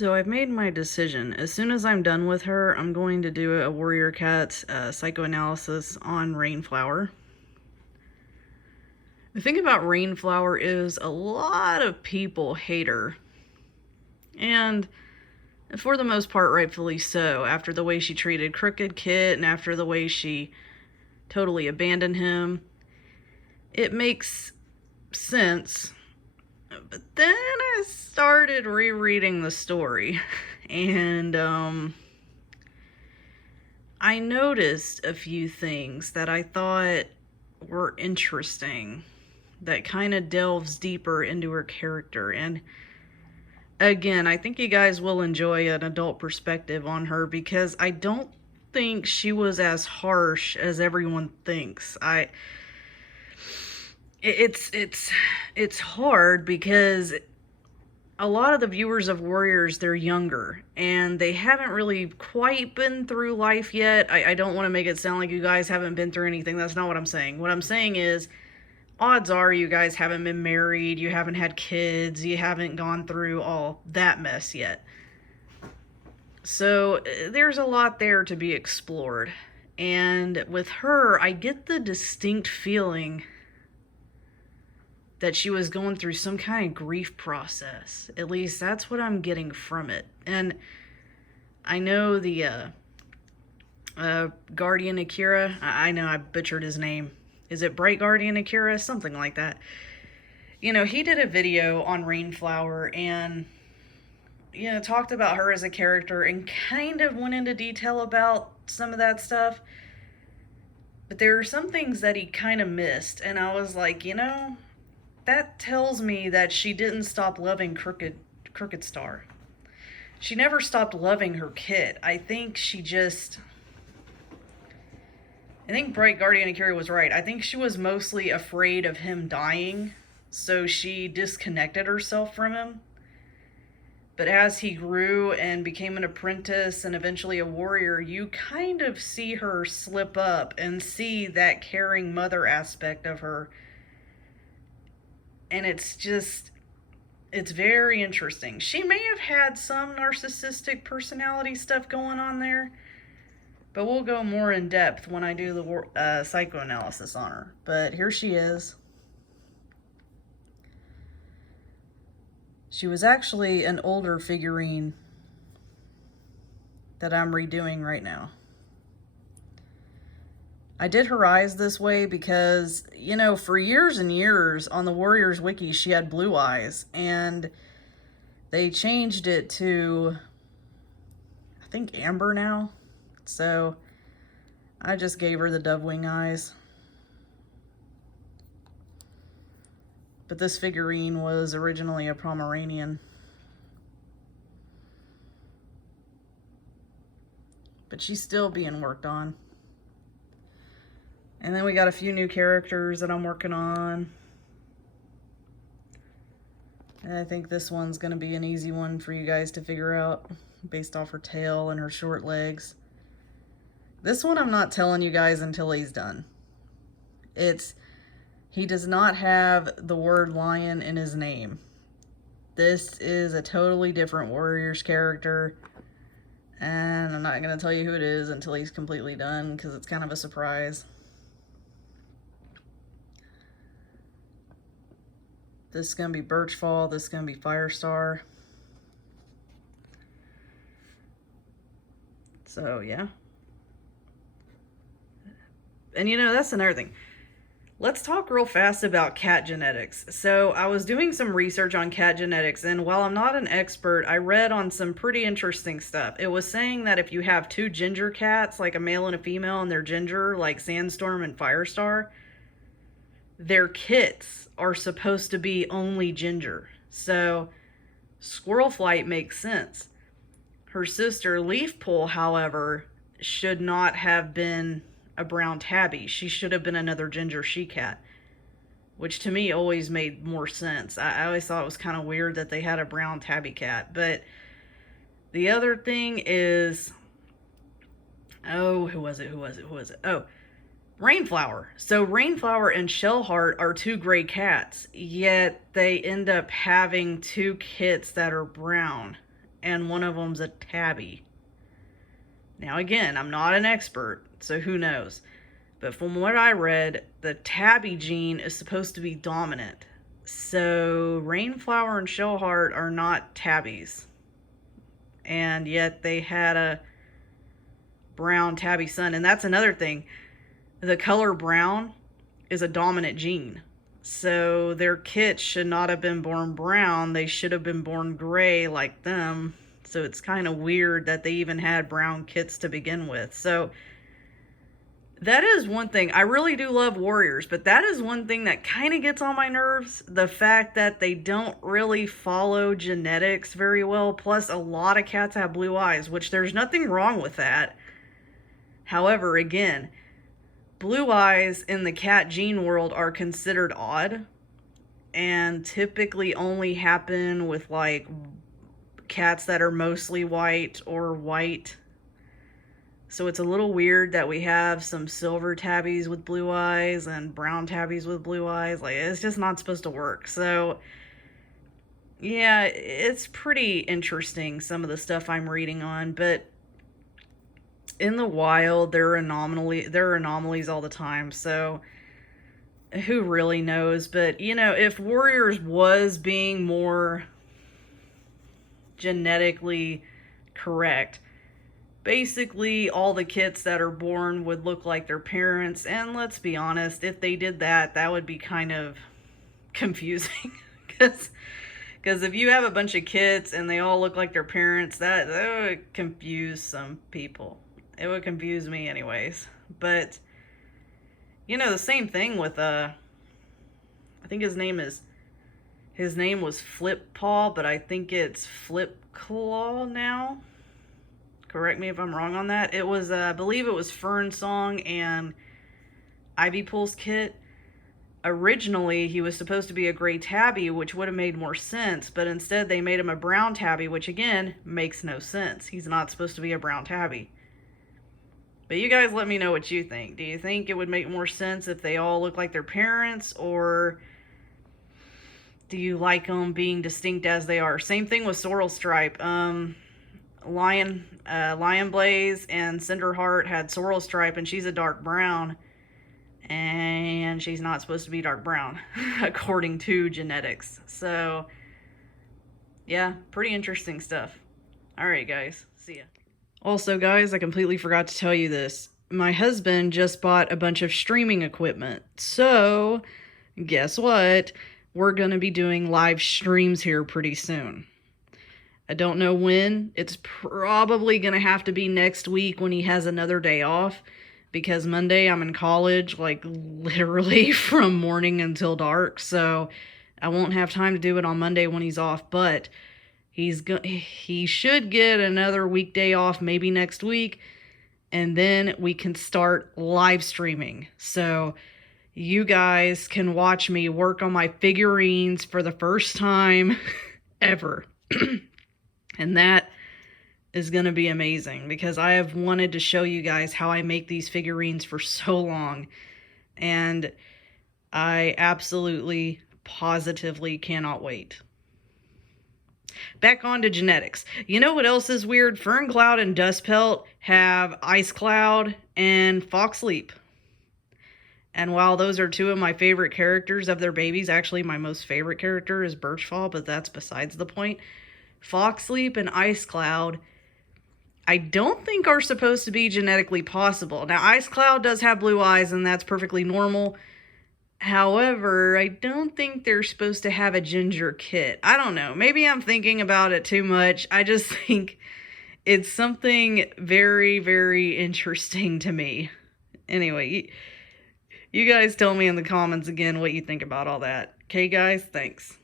So I've made my decision. As soon as I'm done with her, I'm going to do a Warrior Cat psychoanalysis on Rainflower. The thing about Rainflower is a lot of people hate her. And for the most part, rightfully so, after the way she treated Crooked Kit and after the way she totally abandoned him. It makes sense. But then I started rereading the story, and I noticed a few things that I thought were interesting, that kind of delves deeper into her character. And again, I think you guys will enjoy an adult perspective on her because I don't think she was as harsh as everyone thinks. It's hard because a lot of the viewers of Warriors, they're younger and they haven't really quite been through life yet. I don't want to make it sound like you guys haven't been through anything. That's not what I'm saying. What I'm saying is, odds are you guys haven't been married, you haven't had kids, you haven't gone through all that mess yet. So there's a lot there to be explored. And with her, I get the distinct feeling that she was going through some kind of grief process. At least that's what I'm getting from it. And I know the Guardian Akira, I know I butchered his name. Is it Bright Guardian Akira? Something like that. You know, he did a video on Rainflower and, you know, talked about her as a character and kind of went into detail about some of that stuff. But there are some things that he kind of missed. And I was like, you know, that tells me that she didn't stop loving Crooked Star. She never stopped loving her kid. I think Bright Guardian Akira was right. I think she was mostly afraid of him dying, so she disconnected herself from him. But as he grew and became an apprentice and eventually a warrior, you kind of see her slip up and see that caring mother aspect of her. And it's very interesting. She may have had some narcissistic personality stuff going on there, but we'll go more in depth when I do the psychoanalysis on her. But here she is. She was actually an older figurine that I'm redoing right now. I did her eyes this way because, you know, for years and years on the Warriors Wiki, she had blue eyes. And they changed it to, I think, amber now. So I just gave her the dove wing eyes. But this figurine was originally a Pomeranian. But she's still being worked on. And then we got a few new characters that I'm working on. And I think this one's going to be an easy one for you guys to figure out based off her tail and her short legs. This one I'm not telling you guys until he's done. He does not have the word lion in his name. This is a totally different Warriors character. And I'm not going to tell you who it is until he's completely done because it's kind of a surprise. This is going to be Birchfall. This is going to be Firestar. So, yeah. And you know, that's another thing. Let's talk real fast about cat genetics. So I was doing some research on cat genetics, and while I'm not an expert, I read on some pretty interesting stuff. It was saying that if you have two ginger cats, like a male and a female, and they're ginger, like Sandstorm and Firestar, their kits are supposed to be only ginger. So Squirrel Flight makes sense. Her sister Leafpool, however, should not have been a brown tabby. She should have been another ginger she-cat, which to me always made more sense. I always thought it was kind of weird that they had a brown tabby cat. But the other thing is, who was it? Oh, Rainflower. So Rainflower and Shellheart are two gray cats, yet they end up having two kits that are brown. and one of them's a tabby. Now, again, I'm not an expert, so who knows? But from what I read, the tabby gene is supposed to be dominant. So Rainflower and Shellheart are not tabbies. And yet they had a brown tabby son. And that's another thing. The color brown is a dominant gene. So their kits should not have been born brown. They should have been born gray like them. So it's kind of weird that they even had brown kits to begin with. So that is one thing. I really do love warriors, but that is one thing that kind of gets on my nerves. The fact that they don't really follow genetics very well. Plus, a lot of cats have blue eyes, which there's nothing wrong with that. However, again, blue eyes in the cat gene world are considered odd and typically only happen with like cats that are mostly white or white. So it's a little weird that we have some silver tabbies with blue eyes and brown tabbies with blue eyes. Like, it's just not supposed to work. So yeah, it's pretty interesting, some of the stuff I'm reading on, but in the wild, there are anomalies all the time. So who really knows? But you know, if warriors was being more genetically correct, basically all the kits that are born would look like their parents. And let's be honest, if they did that, that would be kind of confusing. Because if you have a bunch of kits and they all look like their parents, that would confuse some people. It would confuse me anyways. But you know, the same thing with I think his name was Flip Paw, but I think it's Flip Claw now. Correct me if I'm wrong on that. It was, I believe it was Fern Song and Ivy Pool's kit. Originally, he was supposed to be a gray tabby, which would have made more sense, but instead they made him a brown tabby, which again, makes no sense. He's not supposed to be a brown tabby. But you guys let me know what you think. Do you think it would make more sense if they all look like their parents, or do you like them being distinct as they are? Same thing with Sorrel Stripe. Lion Blaze and Cinderheart had Sorrel Stripe, and she's a dark brown, and she's not supposed to be dark brown according to genetics. So yeah, pretty interesting stuff. All right, guys, see ya. Also, guys, I completely forgot to tell you this. My husband just bought a bunch of streaming equipment. So, guess what? We're going to be doing live streams here pretty soon. I don't know when. It's probably going to have to be next week when he has another day off. Because Monday I'm in college, like literally from morning until dark. So, I won't have time to do it on Monday when he's off. But he should get another weekday off maybe next week, and then we can start live streaming. So you guys can watch me work on my figurines for the first time ever. And that is going to be amazing because I have wanted to show you guys how I make these figurines for so long. And I absolutely, positively cannot wait. Back on to genetics. You know what else is weird? Fern Cloud and Dust Pelt have Ice Cloud and Fox Leap. And while those are two of my favorite characters of their babies, actually my most favorite character is Birchfall, but that's besides the point. Fox Leap and Ice Cloud, I don't think are supposed to be genetically possible. Now, Ice Cloud does have blue eyes, and that's perfectly normal. However, I don't think they're supposed to have a ginger kit. I don't know. Maybe I'm thinking about it too much. I just think it's something very, very interesting to me. Anyway, you guys tell me in the comments again what you think about all that. Okay, guys? Thanks.